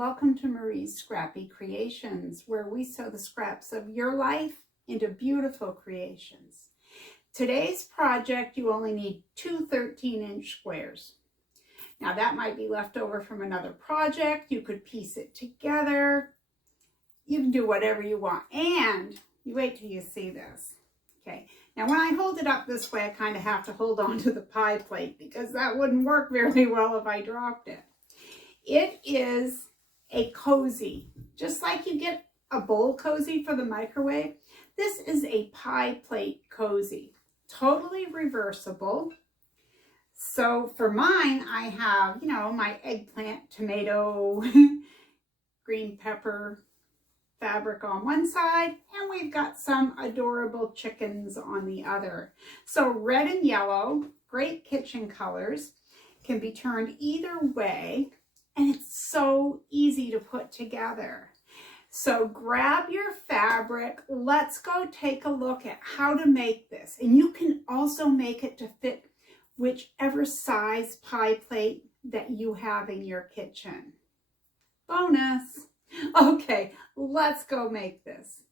welcome to Marie's Scrappy Creations, where we sew the scraps of your life into beautiful creations. Today's project, you only need two 13-inch squares. Now that might be left over from another project. You could piece it together. You can do whatever you want. And you wait till you see this. Okay, now when I hold it up this way, I kind of have to hold on to the pie plate because that wouldn't work very well if I dropped it. It is a cozy, just like you get a bowl cozy for the microwave. This is a pie plate cozy, totally reversible. So for mine, I have, my eggplant, tomato, green pepper fabric on one side, and we've got some adorable chickens on the other. So red and yellow, great kitchen colors, can be turned either way. And it's so easy to put together. So grab your fabric. Let's go take a look at how to make this. And you can also make it to fit whichever size pie plate that you have in your kitchen. Bonus. Okay, let's go make this.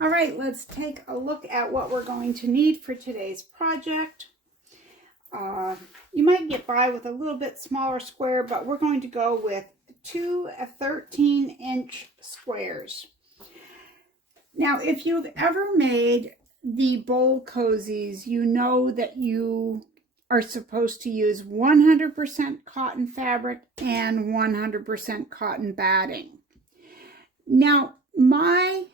All right, let's take a look at what we're going to need for today's project. You might get by with a little bit smaller square, but we're going to go with two 13-inch squares. Now, if you've ever made the bowl cozies, you know that you are supposed to use 100% cotton fabric and 100% cotton batting. Now, my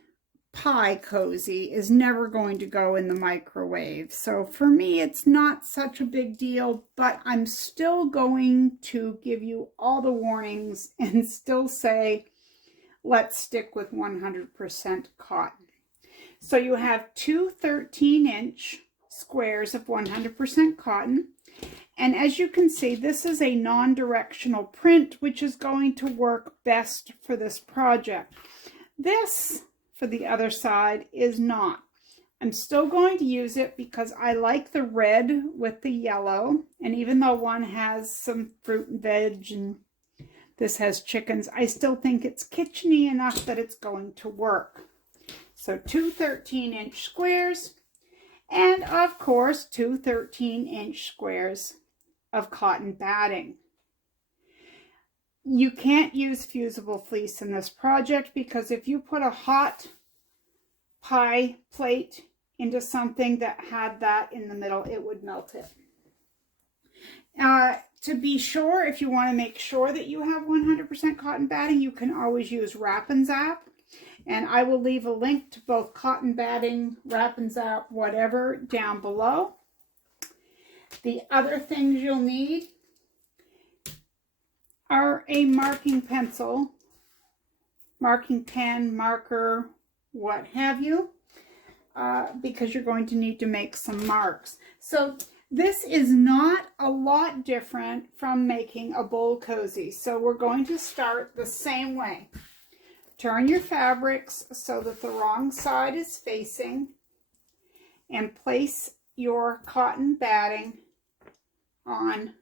pie cozy is never going to go in the microwave. So for me, it's not such a big deal, but I'm still going to give you all the warnings and still say, let's stick with 100% cotton. So you have two 13-inch squares of 100% cotton. And as you can see, this is a non-directional print, which is going to work best for this project. This for the other side is not. I'm still going to use it because I like the red with the yellow, and even though one has some fruit and veg and this has chickens, I still think it's kitcheny enough that it's going to work. So two 13-inch squares, and of course two 13-inch squares of cotton batting. You can't use fusible fleece in this project because if you put a hot pie plate into something that had that in the middle, it would melt it. To be sure, if you want to make sure that you have 100% cotton batting, you can always use Wrap and Zap. And I will leave a link to both cotton batting, Wrap and Zap, whatever, down below. The other things you'll need are a marking pencil, marking pen, marker, what have you, because you're going to need to make some marks. So this is not a lot different from making a bowl cozy. So we're going to start the same way. Turn your fabrics so that the wrong side is facing and place your cotton batting on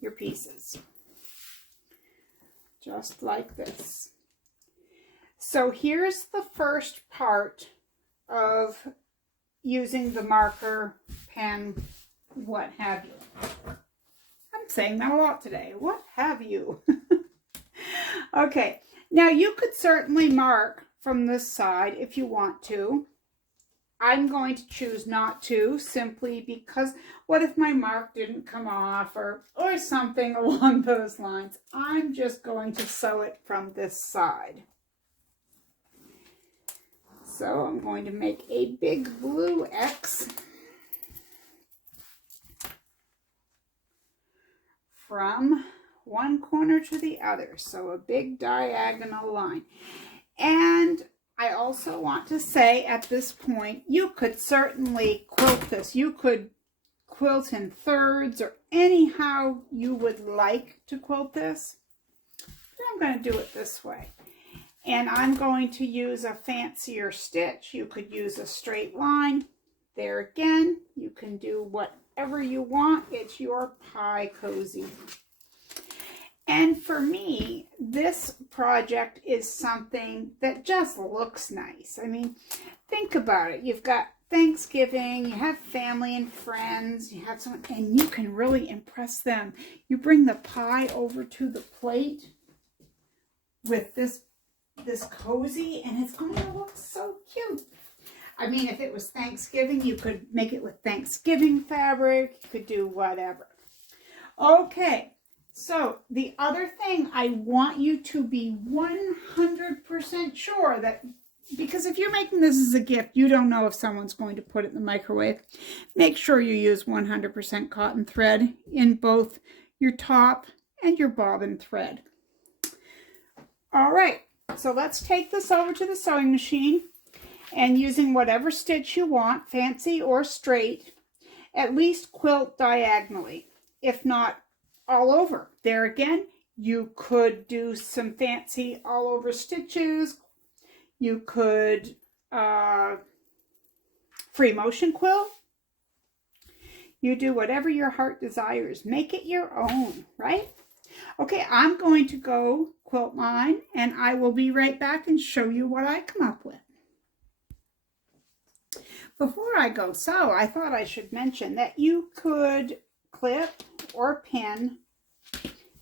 your pieces. Just like this. So here's the first part of using the marker, pen, what have you. I'm saying that a lot today. What have you? Okay, now you could certainly mark from this side if you want to. I'm going to choose not to, simply because what if my mark didn't come off or something along those lines? I'm just going to sew it from this side. So I'm going to make a big blue X from one corner to the other. So a big diagonal line. And I also want to say at this point, you could certainly quilt this. You could quilt in thirds or anyhow you would like to quilt this. But I'm going to do it this way. And I'm going to use a fancier stitch. You could use a straight line. There again, you can do whatever you want. It's your pie cozy. And for me, this project is something that just looks nice. I mean, think about it. You've got Thanksgiving, you have family and friends, you have someone, and you can really impress them. You bring the pie over to the plate with this cozy, and it's going to look so cute. I mean, if it was Thanksgiving, you could make it with Thanksgiving fabric. You could do whatever. Okay, so the other thing I want you to be 100% sure that, because if you're making this as a gift, you don't know if someone's going to put it in the microwave. Make sure you use 100% cotton thread in both your top and your bobbin thread. All right, so let's take this over to the sewing machine, and using whatever stitch you want, fancy or straight, at least quilt diagonally, if not all over. There again, you could do some fancy all over stitches. You could free motion quilt. You do whatever your heart desires. Make it your own, right? Okay, I'm going to go quilt mine, and I will be right back and show you what I come up with. Before I go sew, I thought I should mention that you could clip or pin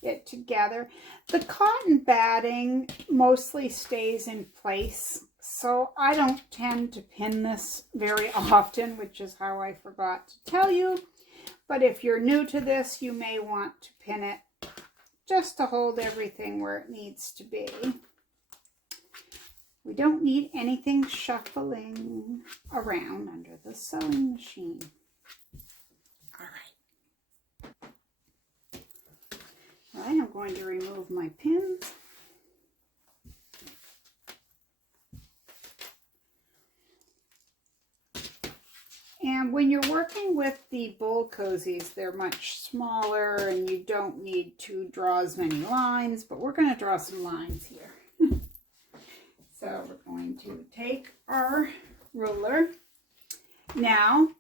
it together. The cotton batting mostly stays in place, so I don't tend to pin this very often, which is how I forgot to tell you. But if you're new to this, you may want to pin it just to hold everything where it needs to be. We don't need anything shuffling around under the sewing machine. All right, I'm going to remove my pins. And when you're working with the bowl cozies, they're much smaller and you don't need to draw as many lines, but we're going to draw some lines here. So we're going to take our ruler. Now,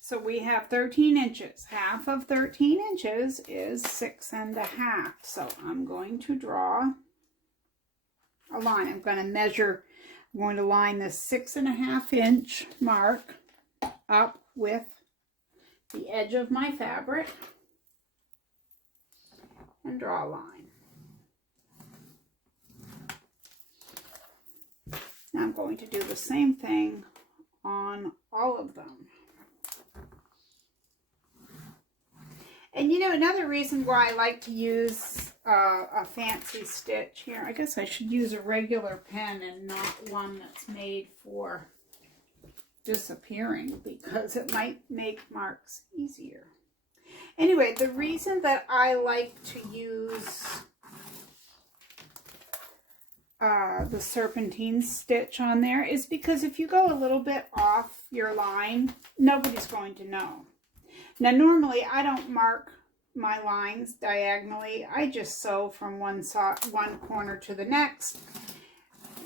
so we have 13 inches. Half of 13 inches is 6.5. So I'm going to draw a line. I'm going to measure, I'm going to line this 6.5 inch mark up with the edge of my fabric and draw a line. Now I'm going to do the same thing on all of them. And you know, another reason why I like to use a fancy stitch here, I guess I should use a regular pen and not one that's made for disappearing, because it might make marks easier. Anyway, the reason that I like to use the serpentine stitch on there is because if you go a little bit off your line, nobody's going to know. Now normally I don't mark my lines diagonally. I just sew from one corner to the next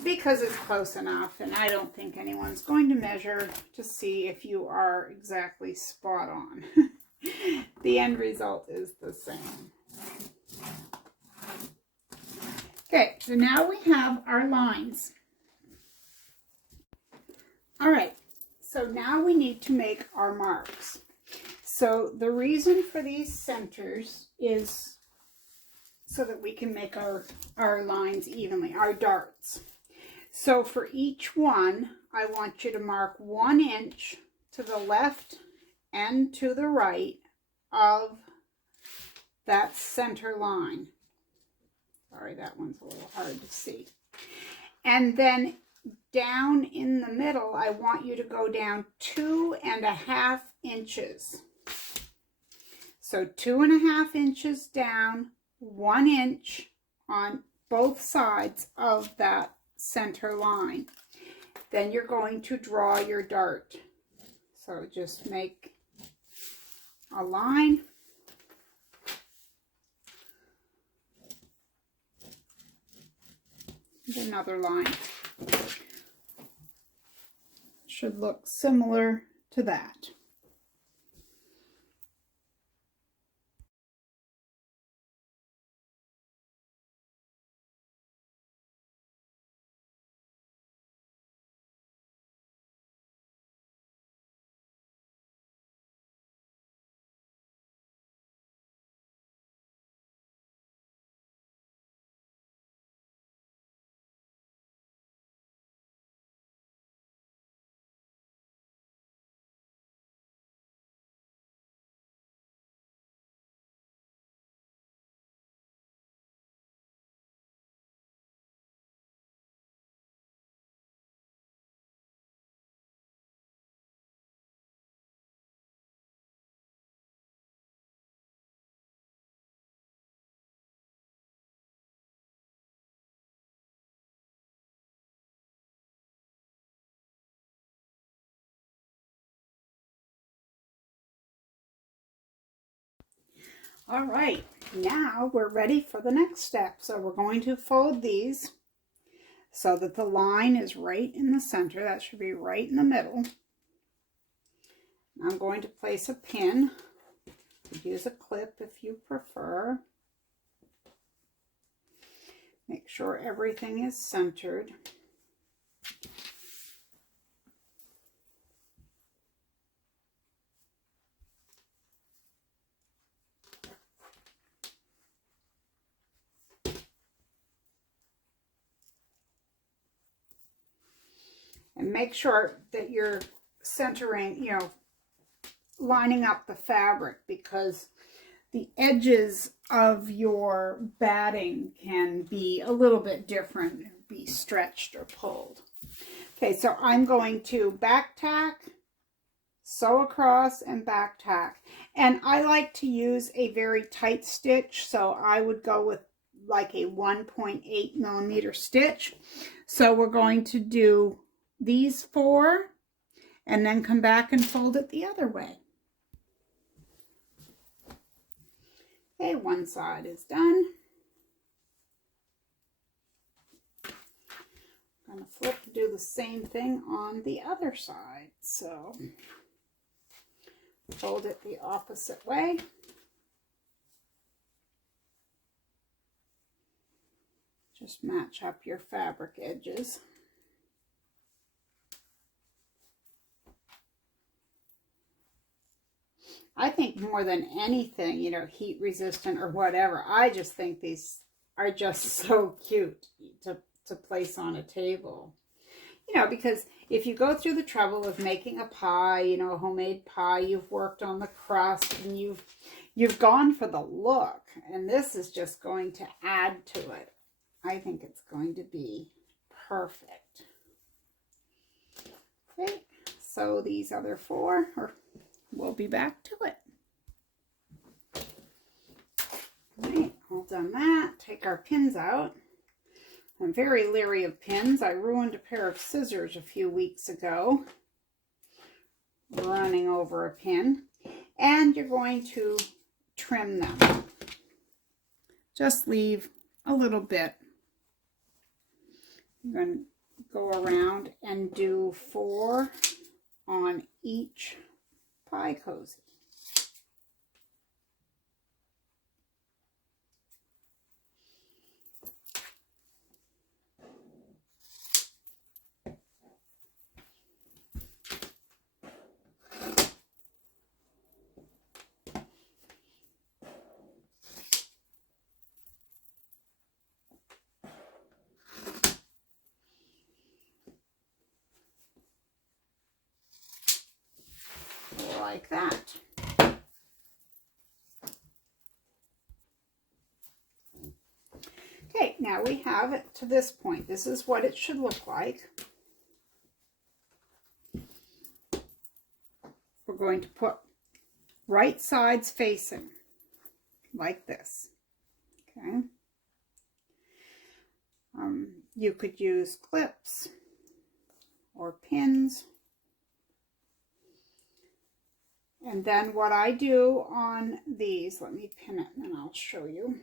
because it's close enough, and I don't think anyone's going to measure to see if you are exactly spot on. The end result is the same. Okay, so now we have our lines. All right, so now we need to make our marks. So the reason for these centers is so that we can make our lines evenly, our darts. So for each one, I want you to mark 1 inch to the left and to the right of that center line. Sorry, that one's a little hard to see. And then down in the middle, I want you to go down 2.5 inches. So 2.5 inches down, 1 inch on both sides of that center line. Then you're going to draw your dart. So just make a line. And another line. Should look similar to that. All right, now we're ready for the next step. So we're going to fold these so that the line is right in the center. That should be right in the middle. I'm going to place a pin. Use a clip if you prefer. Make sure everything is centered. And make sure that you're centering, lining up the fabric, because the edges of your batting can be a little bit different, be stretched or pulled. Okay, so I'm going to back tack, sew across, and back tack. And I like to use a very tight stitch, so I would go with like a 1.8 millimeter stitch. So we're going to do these 4 and then come back and fold it the other way. Okay, one side is done. I'm going to flip and do the same thing on the other side. So fold it the opposite way. Just match up your fabric edges. I think more than anything, heat resistant or whatever, I just think these are just so cute to place on a table. Because if you go through the trouble of making a pie, a homemade pie, you've worked on the crust and you've gone for the look, and this is just going to add to it. I think it's going to be perfect. Okay, so these other 4 we'll be back to it. All right, all done that. Take our pins out. I'm very leery of pins. I ruined a pair of scissors a few weeks ago, running over a pin. And you're going to trim them. Just leave a little bit. You're going to go around and do 4 on each pie cozy. Like that. Okay, now we have it to this point. This is what it should look like. We're going to put right sides facing like this. Okay. You could use clips or pins. And then what I do on these, let me pin it and then I'll show you.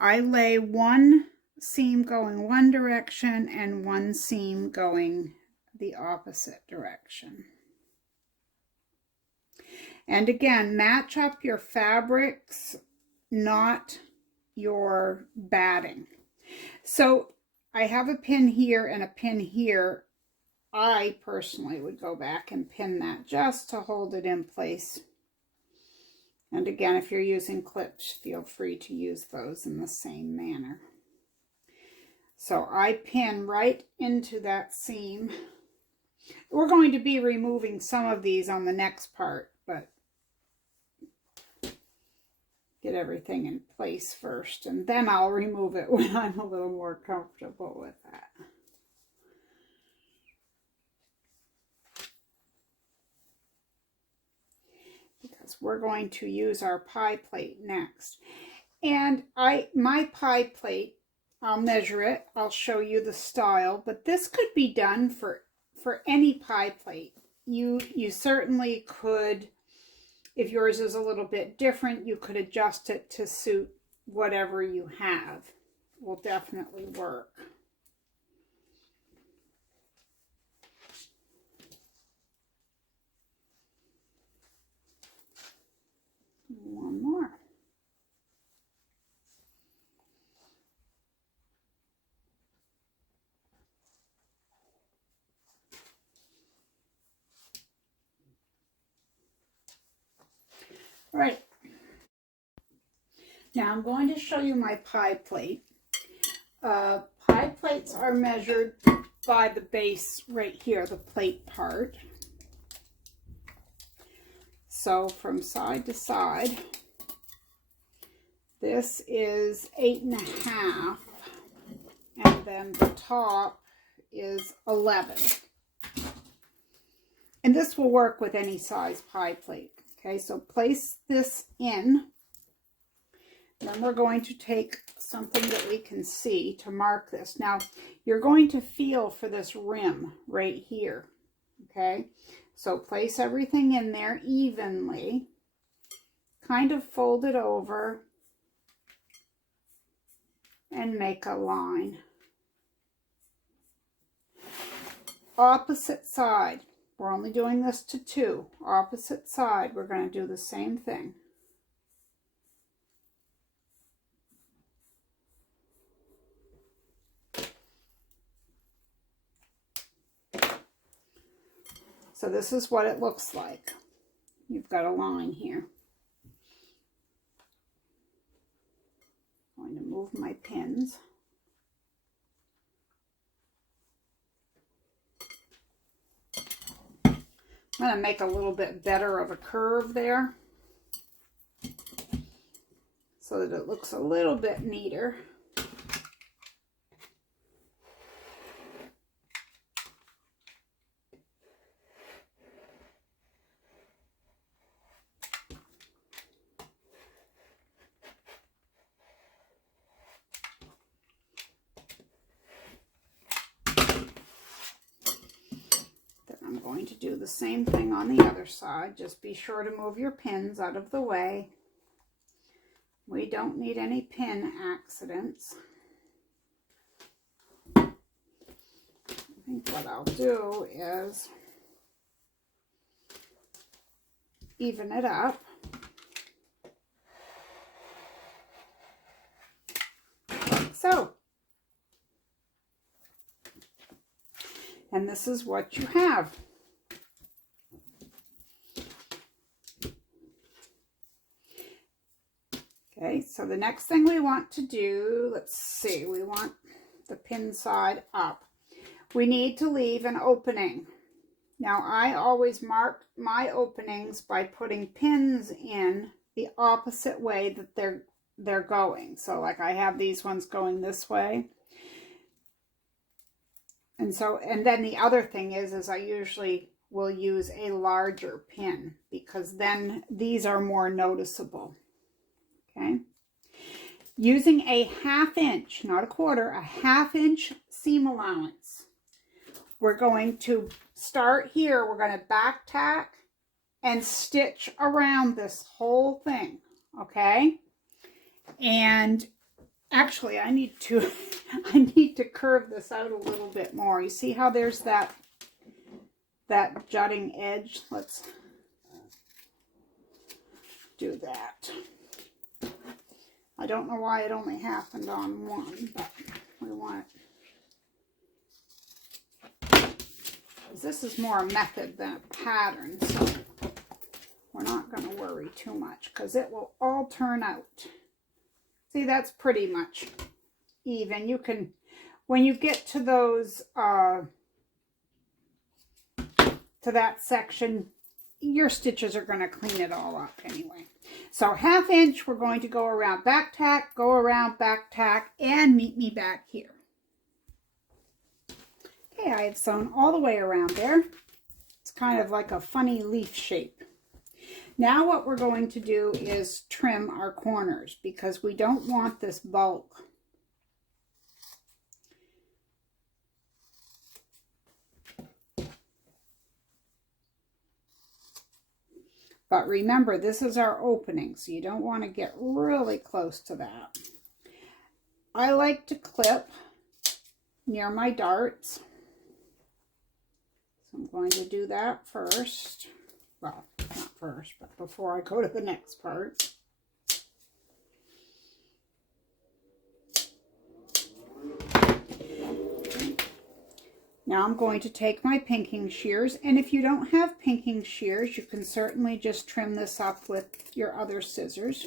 I lay one seam going one direction and one seam going the opposite direction. And again, match up your fabrics, not your batting. So I have a pin here and a pin here. I personally would go back and pin that just to hold it in place. And again, if you're using clips, feel free to use those in the same manner. So I pin right into that seam. We're going to be removing some of these on the next part, but get everything in place first, and then I'll remove it when I'm a little more comfortable with that. Because we're going to use our pie plate next. And my pie plate, I'll measure it, I'll show you the style, but this could be done for any pie plate. you certainly could, if yours is a little bit different, you could adjust it to suit whatever you have. Will definitely work. One more. All right. Now I'm going to show you my pie plate. Pie plates are measured by the base right here, the plate part. So from side to side, this is 8.5, and then the top is 11. And this will work with any size pie plate. Okay, so place this in. Then we're going to take something that we can see to mark this. Now, you're going to feel for this rim right here. Okay, so place everything in there evenly. Kind of fold it over and make a line. Opposite side. We're only doing this to 2. Opposite side, we're going to do the same thing. So this is what it looks like. You've got a line here. I'm going to move my pins. I'm going to make a little bit better of a curve there so that it looks a little bit neater. I'm going to do the same thing on the other side. Just be sure to move your pins out of the way. We don't need any pin accidents. I think what I'll do is even it up. Like so. And this is what you have. Okay, so the next thing we want to do, let's see, we want the pin side up. We need to leave an opening. Now, I always mark my openings by putting pins in the opposite way that they're going. So like I have these ones going this way. And then the other thing is I usually will use a larger pin because then these are more noticeable. Okay. Using a 1/2 inch, not a quarter, a 1/2 inch seam allowance. We're going to start here. We're going to back tack and stitch around this whole thing. Okay. And actually, I need to curve this out a little bit more. You see how there's that jutting edge? Let's do that. I don't know why it only happened on one, but we want it. This is more a method than a pattern, so we're not going to worry too much because it will all turn out. See, that's pretty much even. You can, when you get to those, to that section, your stitches are going to clean it all up anyway. So 1/2 inch, we're going to go around back tack, go around back tack, and meet me back here. Okay, I have sewn all the way around there. It's kind of like a funny leaf shape. Now what we're going to do is trim our corners because we don't want this bulk. But remember, this is our opening, so you don't want to get really close to that. I like to clip near my darts. So I'm going to do that first. Well, not first, but before I go to the next part. Now I'm going to take my pinking shears, and if you don't have pinking shears, you can certainly just trim this up with your other scissors.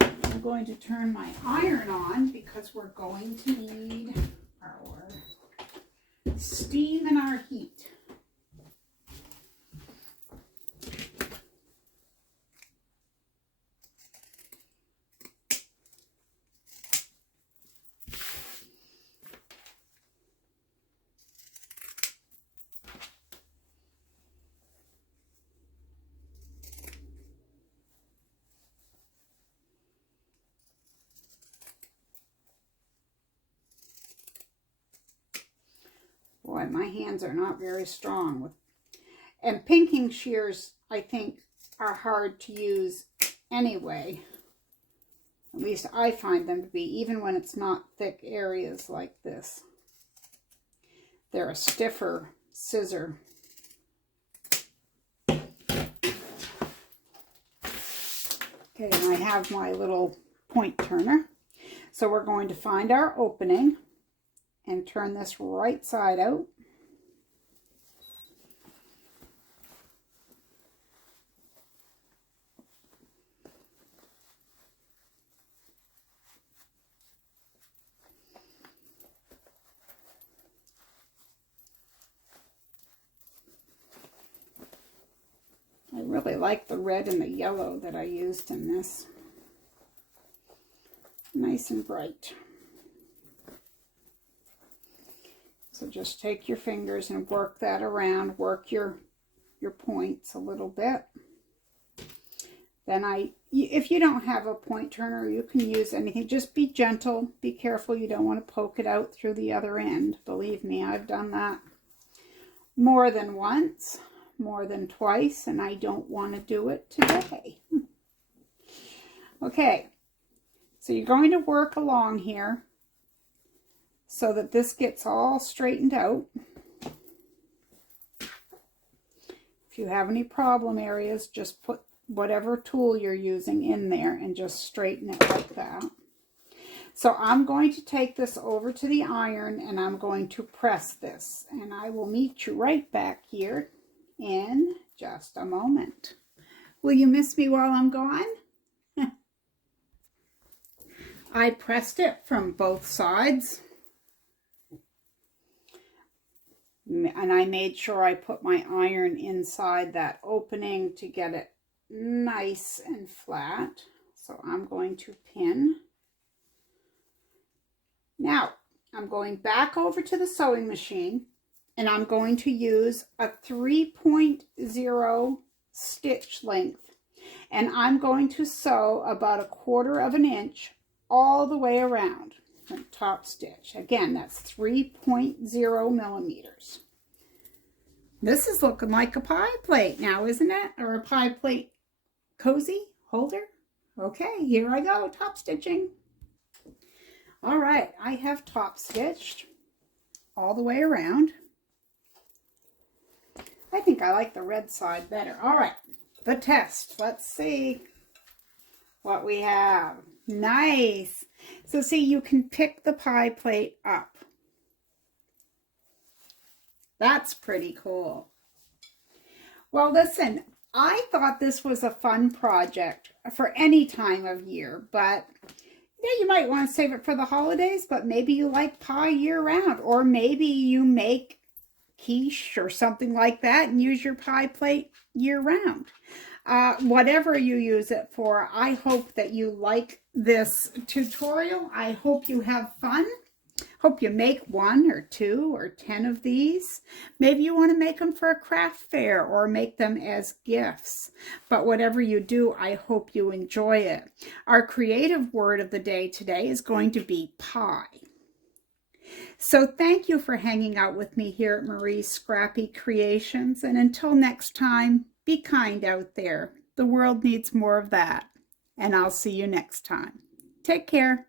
I'm going to turn my iron on because we're going to need our steam and our heat. Boy, my hands are not very strong. And pinking shears, I think, are hard to use anyway. At least I find them to be, even when it's not thick areas like this. They're a stiffer scissor. Okay, and I have my little point turner. So we're going to find our opening and turn this right side out. I really like the red and the yellow that I used in this. Nice and bright. So just take your fingers and work that around, work your points a little bit. Then if you don't have a point turner, you can use anything. Just be gentle, be careful, you don't want to poke it out through the other end. Believe me, I've done that more than once, more than twice, and I don't want to do it today. Okay, so you're going to work along here so that this gets all straightened out. If you have any problem areas, just put whatever tool you're using in there and just straighten it like that. So I'm going to take this over to the iron and I'm going to press this. And I will meet you right back here in just a moment. Will you miss me while I'm gone? I pressed it from both sides. And I made sure I put my iron inside that opening to get it nice and flat. So I'm going to pin. Now, I'm going back over to the sewing machine and I'm going to use a 3.0 stitch length. And I'm going to sew about 1/4 inch all the way around from top stitch. Again, that's 3.0 millimeters. This is looking like a pie plate now, isn't it? Or a pie plate cozy holder. Okay, here I go, top stitching. All right, I have top stitched all the way around. I think I like the red side better. All right, the test. Let's see what we have. Nice. So see, you can pick the pie plate up. That's pretty cool. Well, listen, I thought this was a fun project for any time of year, but yeah, you might want to save it for the holidays, but maybe you like pie year-round, or maybe you make quiche or something like that and use your pie plate year-round. Whatever you use it for, I hope that you like this tutorial. I hope you have fun. Hope you make 1 or 2 or 10 of these. Maybe you want to make them for a craft fair or make them as gifts. But whatever you do, I hope you enjoy it. Our creative word of the day today is going to be pie. So thank you for hanging out with me here at Marie's Scrappy Creations. And until next time, be kind out there. The world needs more of that. And I'll see you next time. Take care.